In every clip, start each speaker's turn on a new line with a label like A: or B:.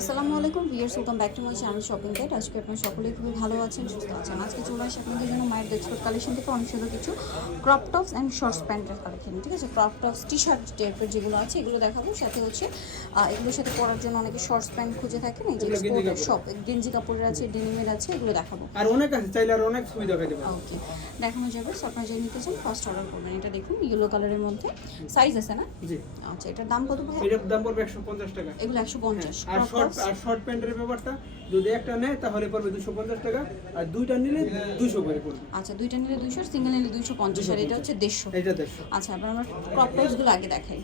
A: আসসালামু আলাইকুম viewers welcome back to my channel shopping guide আজকে আপনারা সকলেই খুবই ভালো আছেন সুস্থ আছেন। আজকে চলে আসি আপনাদের জন্য মায়ের ডেক্সপোর্ট কালেকশন থেকে। অনেক সুন্দর কিছু ক্রপ টপস অ্যান্ড শর্টস প্যান্টের কালেকশন ঠিক আছে? ক্রপ টপস টি শার্ট টাইপের যেগুলো আছে এগুলো দেখাবো। সাথে হচ্ছে এগুলোর সাথে পরার জন্য অনেকে শর্টস প্যান্ট খুঁজে থাকেন। এই যে এক্সপোর্টের। সব গেঞ্জি কাপড়ের আছে ডেনিমের আছে এগুলো দেখাবো।
B: আর অনেক আছে চাইলে আর অনেক সুবিধা হয়ে যাবে
A: ওকে দেখানো যাবে। সো আপনারা যদি নিতে চান ফার্স্ট অর্ডার করবেন। এটা দেখুন ইয়েলো কালারের মধ্যে। সাইজ আছে না?
B: জি।
A: আচ্ছা এটার দাম কত ভাই
B: এটার দাম পড়বে একশো পঞ্চাশ টাকা।
A: এগুলো একশো পঞ্চাশ।
B: আর আর শর্ট প্যান্টের ব্যাপারটা যদি একটা নেয় তাহলে পড়বে দুশো পঞ্চাশ টাকা আর দুইটা নিলে দুশো করে পড়বে।
A: আচ্ছা দুইটা নিলে দুইশো সিঙ্গেল নিলে দুইশো পঞ্চাশ আর এটা হচ্ছে দেড়শো।
B: এটা দেড়শো।
A: আচ্ছা এবার আমরা ক্রপ টপসগুলো আগে দেখাই।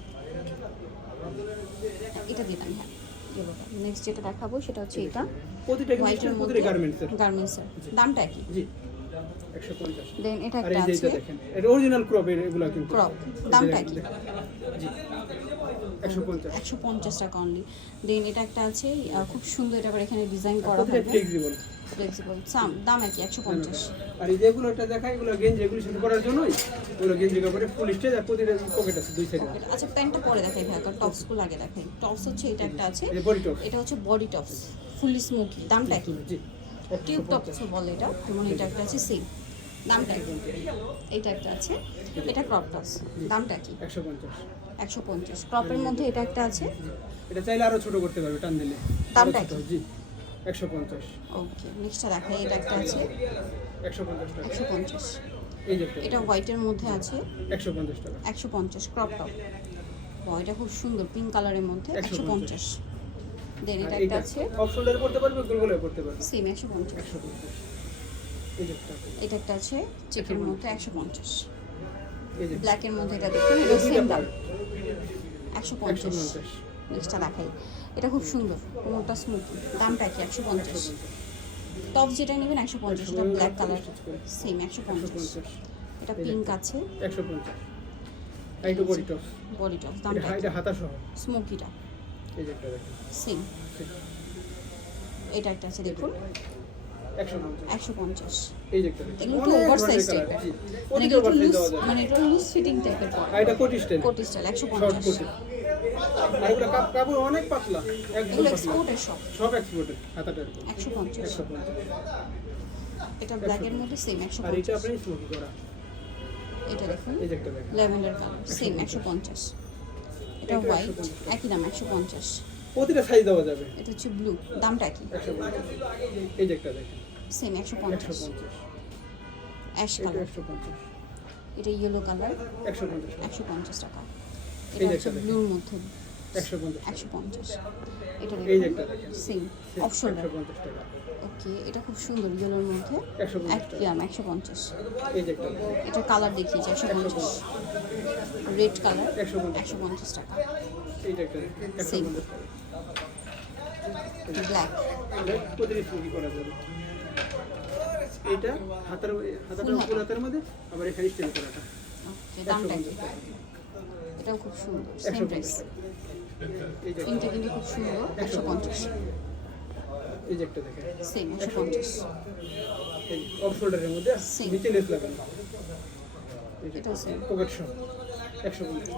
A: এটা দিলাম হ্যাঁ নেক্সট যেটা দেখাবো সেটা হচ্ছে এটা।
B: প্রতিটা
A: হোয়াইটের মধ্যে
B: গার্মেন্টসের
A: গার্মেন্টসের দামটা কি?
B: জি
A: দেন এটা একটা আছে।
B: এটা অরিজিনাল ক্রপ এগুলো কিন্তু।
A: ক্রপ দামটা কি?
B: জি। একশো পঞ্চাশ।
A: টাকা অনলি দেন এটা একটা আছে খুব সুন্দর এটা আবার এখানে ডিজাইন করা থাকবে।
B: ফ্লেক্সিবল
A: ফ্লেক্সিবল সাম দাম একই একশো পঞ্চাশ।
B: আর এই যেগুলো এটা দেখায় এগুলো গেঞ্জি এগুলো শুরু করার জন্যই এগুলো গেঞ্জি কাপড়ে ফুল স্টেজ আর প্রতিটা পকেট আছে দুই সাইডে
A: আচ্ছা প্যান্টটা পরে দেখাই ভাই কারণ টপসগুলো আগে দেখাই। টপস হচ্ছে এটা একটা আছে এটা হচ্ছে বডি টপস ফুলি স্মোকি দামটা কি টিউব টপস বলে এটা যেমন এটা একটা আছে সেম দামটা কি? এটা একটা আছে। এটা ক্রপ টপস দামটা কি?
B: একশো পঞ্চাশ।
A: একশো পঞ্চাশ। ক্রপের মধ্যে এটা একটা আছে?
B: এটা চাইলে আরও ছোট করতে পারবে টান দিলে।
A: দামটা
B: ছোট, জি। একশো পঞ্চাশ।
A: ওকে নেক্সটটা দেখাই এটা একটা আছে?
B: একশো পঞ্চাশ
A: একশো পঞ্চাশ। এটা হোয়াইটের মধ্যে আছে?
B: একশো পঞ্চাশ টাকা।
A: একশো পঞ্চাশ ক্রপ টপ এটা খুব সুন্দর পিঙ্ক কালারের মধ্যে। একশো পঞ্চাশ। দেন এটা একটা আছে?
B: অফ শোল্ডারে পড়তে পারবে গোল গোলে পড়তে পারবে?
A: সেম একশো পঞ্চাশ।
B: একশো পঞ্চাশ।
A: এটা একটা আছে চেকের মধ্যে একশো পঞ্চাশ। ব্ল্যাকের মধ্যে এটা দেখুন এটা সেম দাম। একশো পঞ্চাশ। নেক্সটটা দেখাই। এটা খুব সুন্দর কোনোটা স্মুথ দামটা কি? একশো পঞ্চাশ। টপ যেটা নেবেন একশো পঞ্চাশ এটা ব্ল্যাক কালার সেম একশো পঞ্চাশ। এটা পিঙ্ক আছে।
B: একশো পঞ্চাশ। বডি টপ
A: বডি টপ দামটা
B: এটা। হাতা সহ
A: স্মোকিটা
B: এই যে একটা দেখেন।
A: সেম এটা একটা আছে দেখুন।
B: একশো পঞ্চাশ।
A: এগুলো একটু ওভার সাইজ টাইপের মানে একটু লুজ মানে এটা লুজ ফিটিং টাইপের
B: এটা কোটি স্টাইল
A: কোটি স্টাইল একশো পঞ্চাশ।
B: আর এগুলো কাপ- কাপড় অনেক পাতলা।
A: এগুলো এক্সপোর্টের সব।
B: সব এক্সপোর্টের হাতাটা
A: একশো পঞ্চাশ।
B: একশো পঞ্চাশ।
A: এটা ব্ল্যাকের মধ্যে সেম একশো
B: আর এটা
A: পঞ্চাশ
B: স্মোকি করা।
A: এটা দেখুন ল্যাভেন্ডার কালার সেম একশো পঞ্চাশ। এটা হোয়াইট একই দাম একশো পঞ্চাশ।
B: প্রতিটা সাইজ দেওয়া যাবে।
A: এটা হচ্ছে ব্লু দামটা কি?
B: এই যে একটা দেখেন।
A: সেম একশো পঞ্চাশ। অ্যাশ কালার
B: একশো পঞ্চাশ।
A: এটা ইয়েলো কালার
B: একশো পঞ্চাশ
A: একশো পঞ্চাশ টাকা। এটা হচ্ছে ব্লুর মধ্যে।
B: একশো পঞ্চাশ
A: একশো পঞ্চাশ। এটা সেম অফ শোল্ডার ওকে এটা খুব সুন্দর ইয়েলোর মধ্যে। একই একশো পঞ্চাশ। এটা কালার দেখিয়েছি একশো পঞ্চাশ। রেড কালার
B: একশো পঞ্চাশ
A: টাকা।
B: এইটা একটা টাকা
A: ব্ল্যাক
B: এটা প্রতিটা স্মোকি করা যাবে। এইটা হাতার হাতাটা ফুল হাতের মধ্যে আবার এখানে স্টেল করাটা।
A: দামটা কি? এটাও খুব সুন্দর সেম প্রাইস তিনটে কিন্তু খুব সুন্দর একশো পঞ্চাশ।
B: এই যে একটা দেখেন।
A: সেম একশো পঞ্চাশ।
B: অফ শোল্ডারের মধ্যে. নিচে লেস লাগানো। এই
A: সেম
B: পকেট টাকা একশো
A: পঞ্চাশ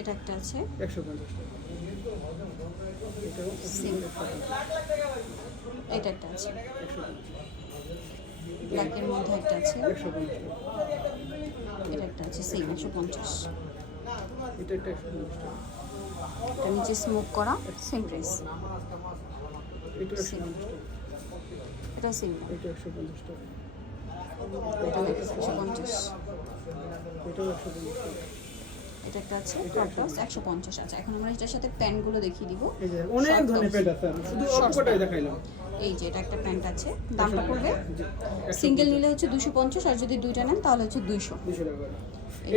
A: এটা একটা আছে।
B: একশো পঞ্চাশ
A: এটা একটা আছে। ব্ল্যাকের মধ্যে একটা আছে। এটা একটা আছে সেম একশো পঞ্চাশ।
B: এটা
A: নিচে স্মোক করা সেম প্রাইস
B: এটা
A: সেম
B: এটা একশো পঞ্চাশ টাকা
A: এটা একশো পঞ্চাশ
B: এটাও একশো পঞ্চাশ। টাকা
A: এটা একটা আছে ক্রপটস একশো পঞ্চাশ আছে। এখন আমরা এটার সাথে প্যান্টগুলো দেখিয়ে দিব।
B: এই যে অনেক ধরনের প্যান্ট আছে। শুধু অল্পটাই দেখাইলাম।
A: এই যে এটা একটা প্যান্ট আছে। দামটা পড়বে? সিঙ্গেল নিলে হচ্ছে দুশো পঞ্চাশ আর যদি দুইটা নেন তাহলে হচ্ছে দুইশো।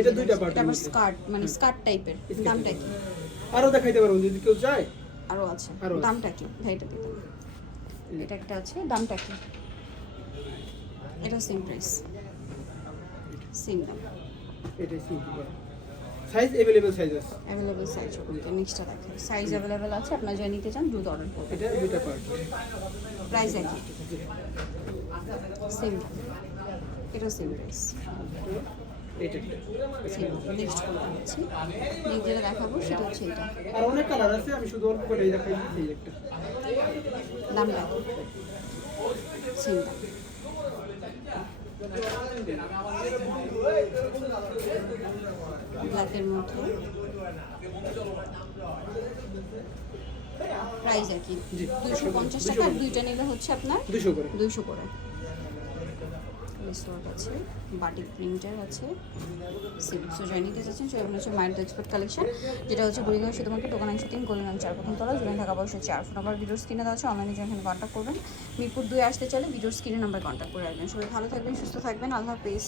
B: এটা দুইটা পার্ট
A: এটা আবার স্কার্ট মানে স্কার্ট টাইপের দামটা কি?
B: আরও দেখাইতে পারব যদি কেউ চায়।
A: আরও আছে। দামটা কি? ভাইটা দিতাম এটা একটা আছে দামটা কি? এটা সেম প্রাইস সেম দাম।
B: সিম্পল করা সাইজ অ্যাভেলেবেল সাইজ আছে।
A: অ্যাভেলেবেল সাইজ ওকে নেক্সটটা দেখেন সাইজ অ্যাভেলেবেল আছে আপনার যা নিতে চান দ্রুত অর্ডার করবেন।
B: এটা দুইটা পার্ট
A: প্রাইস একই। সেম এটা সেম প্রাইস নেক্সট কোনটা হচ্ছে। যেটা দেখাবো সেটা হচ্ছে এটা।
B: আর অনেক কালার আছে আমি শুধু অল্প করে দেখাই এই একটা।
A: দামটা সেম দাম ব্ল্যাকের মধ্যে। প্রাইস আর কি। দুশো পঞ্চাশ টাকা আর দুইটা নিলে হচ্ছে আপনার
B: দুশো করে।
A: দুইশো করে। রিসোর্ট আছে বাটিক প্রিন্টার আছে সো নিতে চাচ্ছেন হচ্ছে মাইন্ড এক্সপোর্ট কালেকশন যেটা হচ্ছে শুধুমাত্র দোকান একশো তিন গোলনাম চার প্রথম তলা জুড়ে থাকা বয়স চার। ফোন নাম্বার ভিডিওর স্ক্রিনে দেওয়া আছে অনলাইনে যখন কন্ট্যাক্ট করবেন। মিরপুর দুই আসতে চাইলে ভিডিওর স্ক্রিনে নাম্বার কন্ট্যাক্ট করে রাখবেন। সবাই ভালো থাকবেন সুস্থ থাকবেন আল্লাহ হাফিজ।